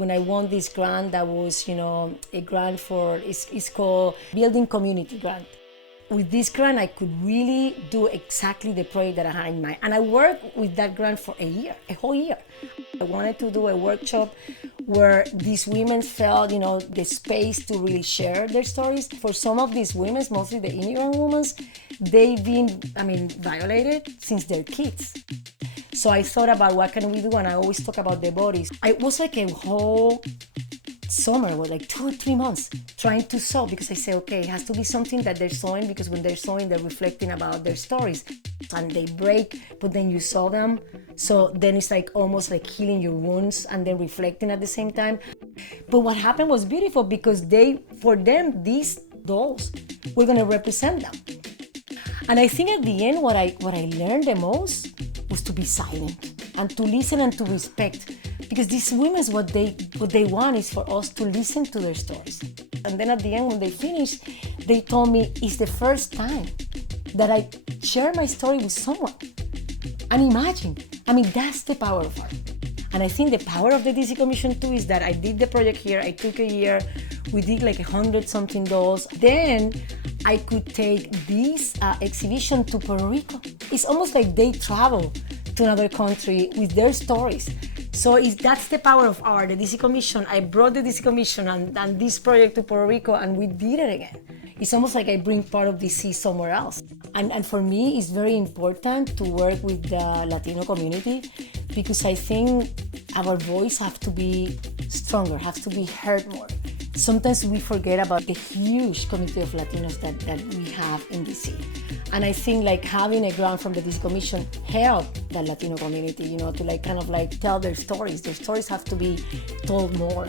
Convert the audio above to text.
when I won this grant that was, a grant for, it's called Building Community Grant. With this grant, I could really do exactly the project that I had in mind. And I worked with that grant for a whole year. I wanted to do a workshop where these women felt, the space to really share their stories. For some of these women, mostly the immigrant women, they've been, violated since they're kids. So I thought about what can we do, and I always talk about the bodies. It was like a whole summer, like 2 or 3 months, trying to sew, because I say, okay, it has to be something that they're sewing, because when they're sewing, they're reflecting about their stories. And they break, but then you sew them. So then it's like almost like healing your wounds and then reflecting at the same time. But what happened was beautiful, because for them, these dolls were gonna represent them. And I think at the end, what I learned the most was to be silent and to listen and to respect. Because these women, what they want is for us to listen to their stories. And then at the end, when they finished, they told me it's the first time that I share my story with someone. And imagine, that's the power of art. And I think the power of the DC Commission too is that I did the project here, I took a year, we did like 100-something dolls. Then I could take this exhibition to Puerto Rico. It's almost like they travel to another country with their stories. So that's the power of art, the DC Commission. I brought the DC Commission and this project to Puerto Rico, and we did it again. It's almost like I bring part of DC somewhere else. And for me, it's very important to work with the Latino community, because I think our voice has to be stronger, has to be heard more. Sometimes we forget about the huge community of Latinos that we have in DC. And I think like having a grant from the DC Commission helped the Latino community, to tell their stories. Their stories have to be told more.